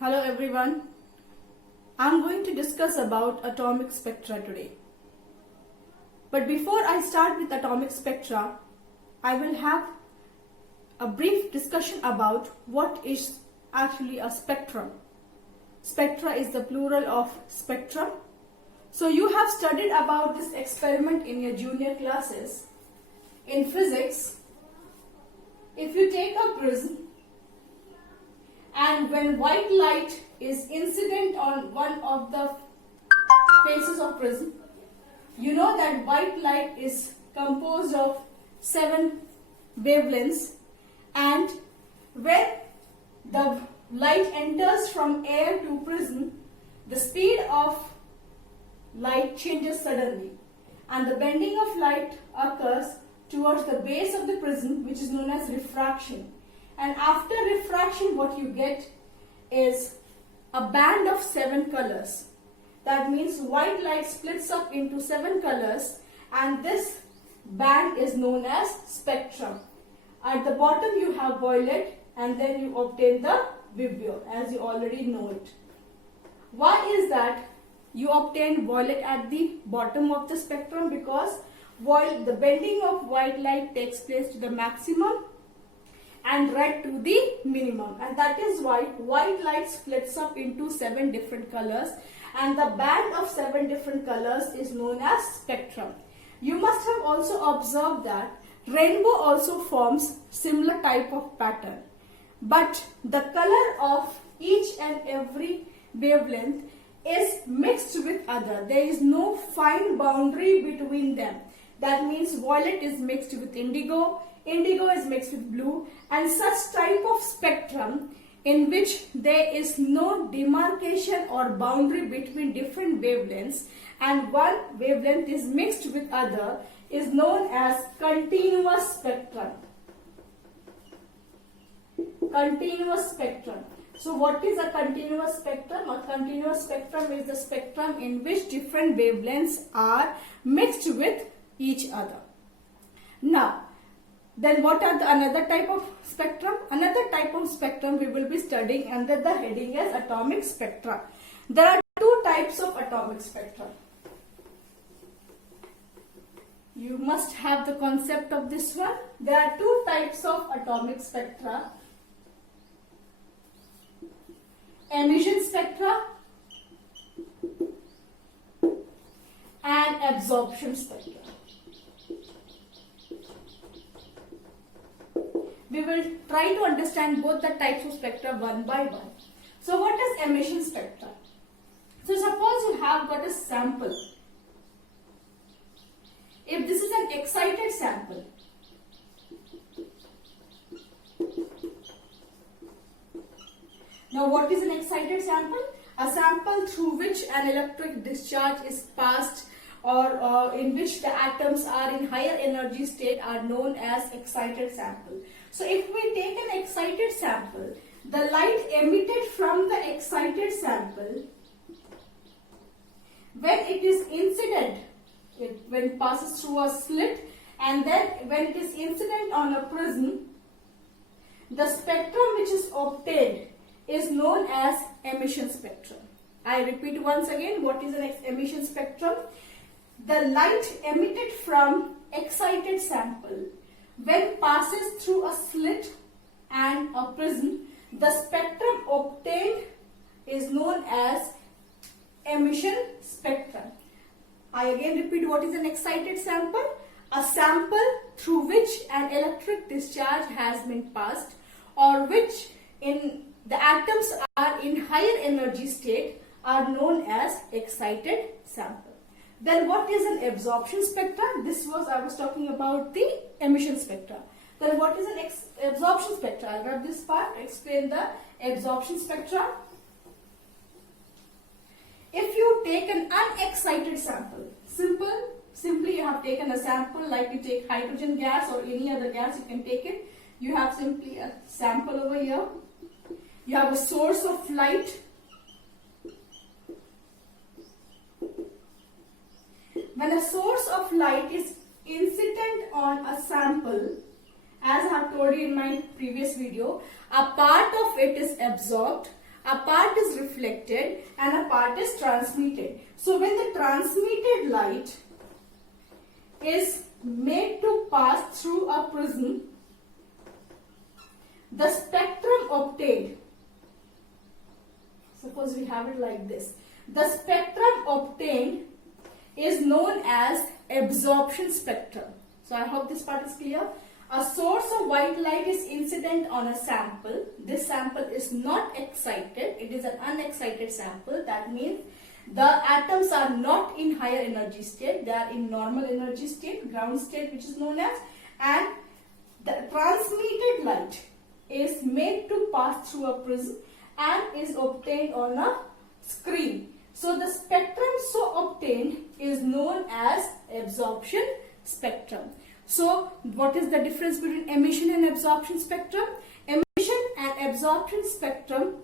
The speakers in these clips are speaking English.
Hello everyone. I'm going to discuss about atomic spectra today. But before I start with atomic spectra, I will have a brief discussion about what is actually a spectrum. Spectra is the plural of spectrum. So you have studied about this experiment in your junior classes. In physics, if you take a prism and when white light is incident on one of the faces of prism, you know that white light is composed of 7 wavelengths, and when the light enters from air to prism, the speed of light changes suddenly and the bending of light occurs towards the base of the prism, which is known as refraction. And after refraction, what you get is a band of 7 colors. That means white light splits up into 7 colors, and this band is known as spectrum. At the bottom you have violet, and then you obtain the vibrio, as you already know it. Why is that you obtain violet at the bottom of the spectrum? Because while the bending of white light takes place to the maximum and red to the minimum, and that is why white light splits up into 7 different colors, and the band of 7 different colors is known as spectrum. You must have also observed that rainbow also forms similar type of pattern, but the color of each and every wavelength is mixed with other. There is no fine boundary between them. That means violet is mixed with indigo, indigo is mixed with blue, and such type of spectrum in which there is no demarcation or boundary between different wavelengths and one wavelength is mixed with other is known as continuous spectrum. Continuous spectrum. So what is a continuous spectrum? A continuous spectrum is the spectrum in which different wavelengths are mixed with each other. Now, then what are the another type of spectrum? Another type of spectrum we will be studying under the heading as atomic spectra. There are 2 types of atomic spectra. You must have the concept of this one. There are 2 types of atomic spectra. Emission spectra and absorption spectra. We will try to understand both the types of spectra one by one. So what is emission spectra? So suppose you have got a sample. If this is an excited sample, now what is an excited sample? A sample through which an electric discharge is passed or in which the atoms are in higher energy state are known as excited sample. So if we take an excited sample, the light emitted from the excited sample, when it is incident, when it passes through a slit, and then when it is incident on a prism, the spectrum which is obtained is known as emission spectrum. I repeat once again, what is an emission spectrum? The light emitted from excited sample, when passes through a slit and a prism, the spectrum obtained is known as emission spectrum. I again repeat, what is an excited sample? A sample through which an electric discharge has been passed or which in the atoms are in higher energy state are known as excited sample. Then what is an absorption spectra? I was talking about the emission spectra. Then what is an absorption spectra? I'll grab this part, explain the absorption spectra. If you take an unexcited sample, simply you have taken a sample like you take hydrogen gas or any other gas, you can take it. You have simply a sample over here. You have a source of light. When a source of light is incident on a sample, as I have told you in my previous video, a part of it is absorbed, A part is reflected and a part is transmitted. So when the transmitted light is made to pass through a prism, the spectrum obtained, suppose we have it like this, the spectrum obtained is known as absorption spectrum. So I hope this part is clear. A source of white light is incident on a sample. This sample is not excited. It is an unexcited sample. That means the atoms are not in higher energy state. They are in normal energy state, ground state, which is known as, and the transmitted light is made to pass through a prism and is obtained on a screen. So the spectrum so obtained is known as absorption spectrum. So what is the difference between emission and absorption spectrum? Emission and absorption spectrum,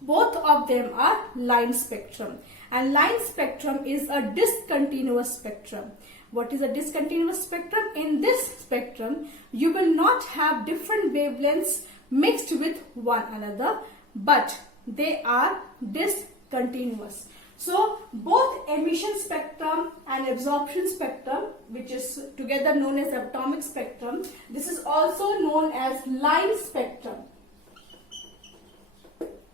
both of them are line spectrum, and line spectrum is a discontinuous spectrum. What is a discontinuous spectrum? In this spectrum, you will not have different wavelengths mixed with one another, but they are discontinuous. So both emission spectrum and absorption spectrum, which is together known as atomic spectrum, this is also known as line spectrum.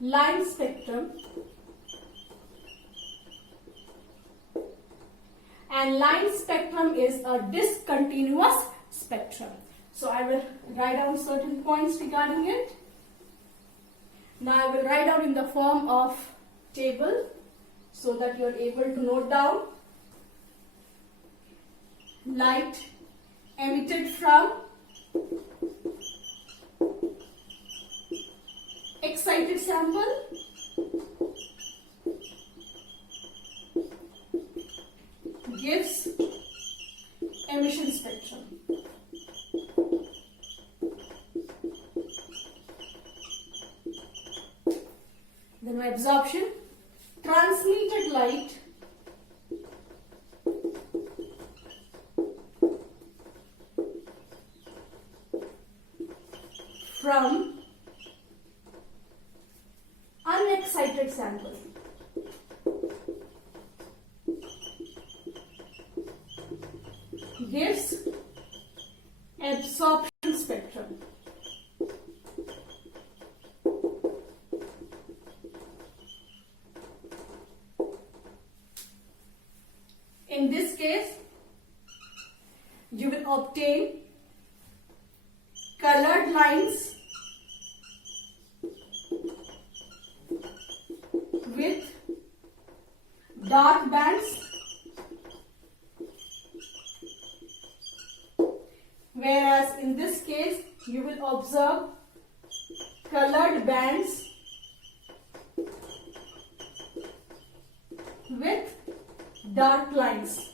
Line spectrum. And line spectrum is a discontinuous spectrum. So I will write down certain points regarding it. Now I will write down in the form of table so that you are able to note down. Light emitted from excited sample gives emission spectrum. Then my absorption, transmitted light from unexcited sample gives absorption spectrum. In this case, you will obtain colored lines with dark bands, whereas in this case you will observe colored bands with dark lines.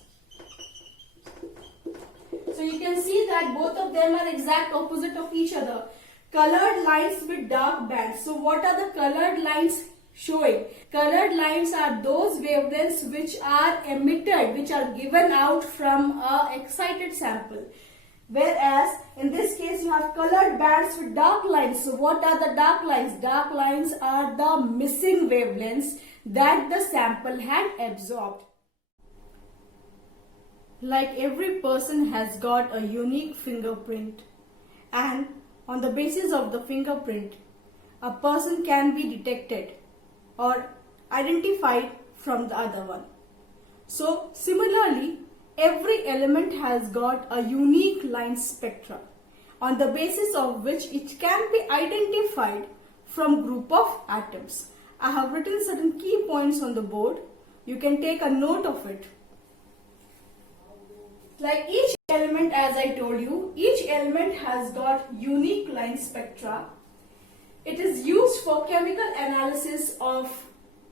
So you can see that both of them are exact opposite of each other. Colored lines with dark bands. So what are the colored lines showing? Colored lines are those wavelengths which are emitted, which are given out from a excited sample. Whereas in this case you have colored bands with dark lines. So what are the dark lines? Dark lines are the missing wavelengths that the sample had absorbed. Like every person has got a unique fingerprint, and on the basis of the fingerprint, a person can be detected or identified from the other one. So similarly, every element has got a unique line spectra on the basis of which it can be identified from group of atoms. I have written certain key points on the board. You can take a note of it. Like each element, as I told you, each element has got unique line spectra. It is used for chemical analysis of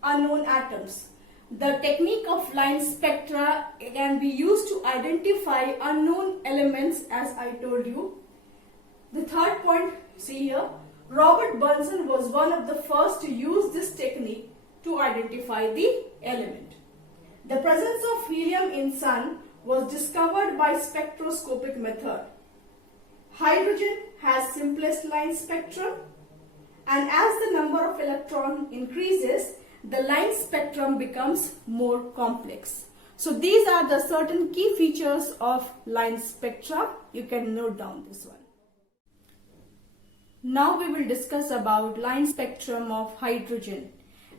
unknown atoms. The technique of line spectra can be used to identify unknown elements, as I told you. The third point, see here, Robert Bunsen was one of the first to use this technique to identify the element. The presence of helium in sun was discovered by spectroscopic method. Hydrogen has simplest line spectrum, And as the number of electrons increases, the line spectrum becomes more complex. So these are the certain key features of line spectra. You can note down this one. Now we will discuss about line spectrum of hydrogen.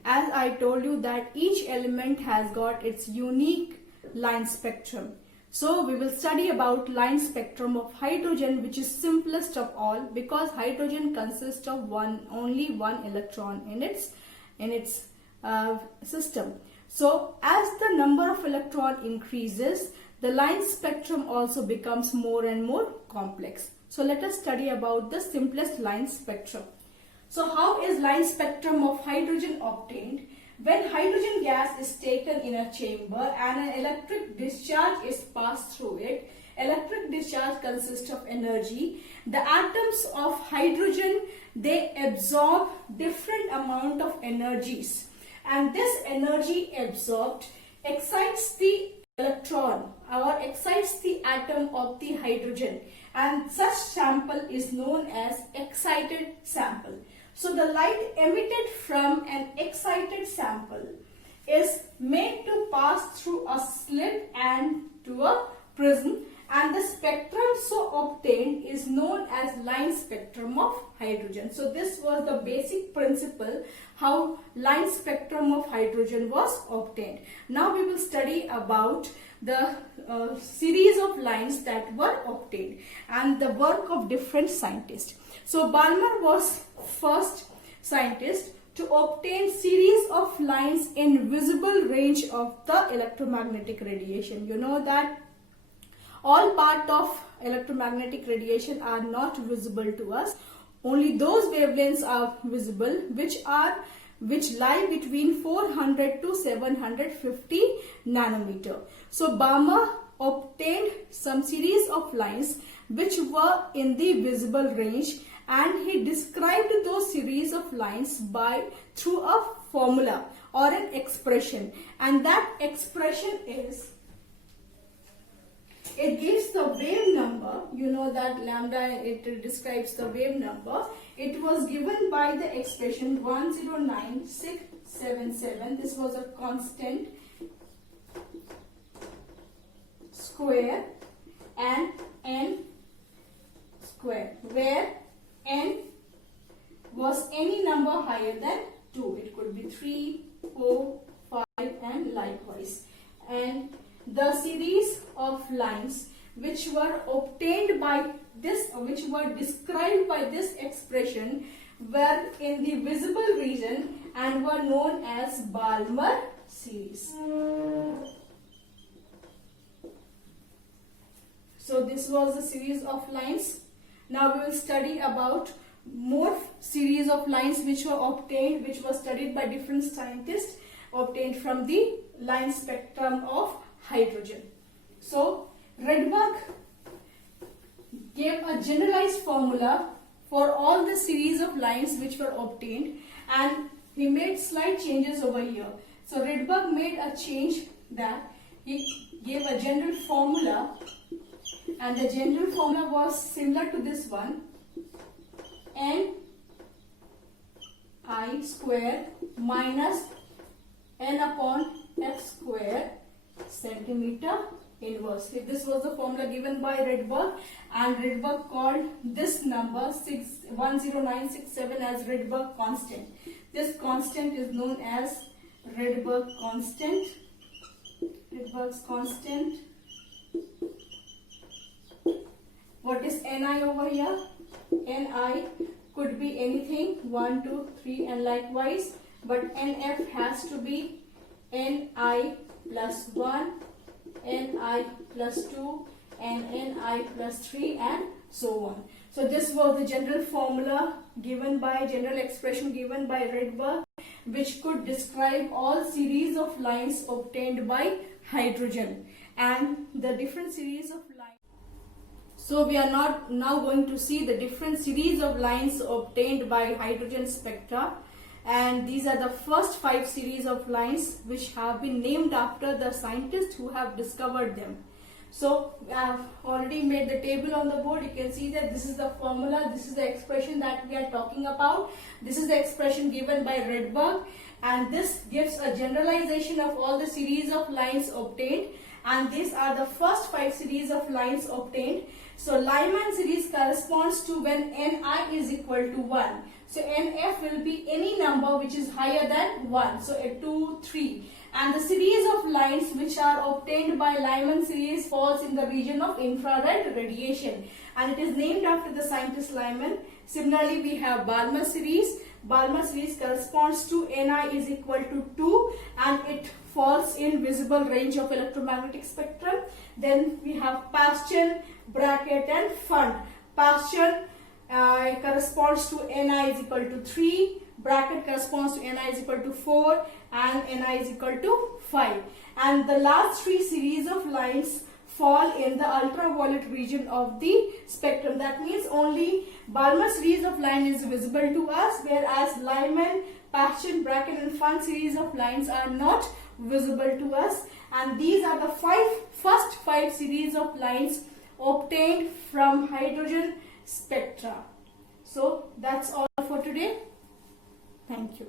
As I told you that each element has got its unique line spectrum. So we will study about line spectrum of hydrogen, which is simplest of all because hydrogen consists of only one electron in its system. So as the number of electron increases, the line spectrum also becomes more and more complex. So let us study about the simplest line spectrum. So how is line spectrum of hydrogen obtained? When hydrogen gas is taken in a chamber and an electric discharge is passed through it, electric discharge consists of energy. The atoms of hydrogen, they absorb different amount of energies, and this energy absorbed excites the electron or excites the atom of the hydrogen, and such sample is known as excited sample. So the light emitted from an excited sample is made to pass through a slit and to a prism, and the spectrum so obtained is known as line spectrum of hydrogen. So this was the basic principle how line spectrum of hydrogen was obtained. Now we will study about the series of lines that were obtained and the work of different scientists. So Balmer was first scientist to obtain series of lines in visible range of the electromagnetic radiation. You know that all part of electromagnetic radiation are not visible to us. Only those wavelengths are visible which lie between 400 to 750 nanometer. So Balmer obtained some series of lines which were in the visible range, and he described those series of lines through a formula or an expression, and that expression is, it gives the wave number. You know that lambda, it describes the wave number. It was given by the expression 109677. This was a constant square and n square, where n was any number higher than 2. It could be 3, 4, 5 and likewise. And the series of lines which were obtained by this, which were described by this expression, were in the visible region and were known as Balmer series. So this was the series of lines. Now we will study about more series of lines which were obtained, which was studied by different scientists, obtained from the line spectrum of hydrogen. So Rydberg gave a generalized formula for all the series of lines which were obtained, and he made slight changes over here. So Rydberg made a change that he gave a general formula, and the general formula was similar to this one: n I square minus n upon f square centimeter inverse. This was the formula given by Rydberg, and Rydberg called this number 10967 as Rydberg constant. This constant is known as Rydberg constant. Rydberg's constant. What is Ni over here? Ni could be anything, 1, 2, 3 and likewise, but Nf has to be Ni plus 1, Ni plus 2 and Ni plus 3 and so on. So this was the general formula given by, general expression given by Rydberg, which could describe all series of lines obtained by hydrogen and the different series of lines. So we are now going to see the different series of lines obtained by hydrogen spectra, and these are the first 5 series of lines which have been named after the scientists who have discovered them. So I have already made the table on the board. You can see that this is the formula, this is the expression that we are talking about. This is the expression given by Rydberg, and this gives a generalization of all the series of lines obtained, and these are the first 5 series of lines obtained. So Lyman series corresponds to when Ni is equal to 1. So Nf will be any number which is higher than 1. So a 2, 3. And the series of lines which are obtained by Lyman series falls in the region of infrared radiation, and it is named after the scientist Lyman. Similarly, we have Balmer series. Balmer series corresponds to Ni is equal to 2, and it falls in visible range of electromagnetic spectrum. Then we have Paschen, bracket, and Fund. Paschen corresponds to Ni is equal to 3, bracket corresponds to Ni is equal to 4, and Ni is equal to 5. And the last 3 series of lines fall in the ultraviolet region of the spectrum. That means only Balmer series of line is visible to us, whereas Lyman, Paschen, bracket, and Fund series of lines are not visible to us. And these are the first 5 series of lines obtained from hydrogen spectra. So that's all for today. Thank you.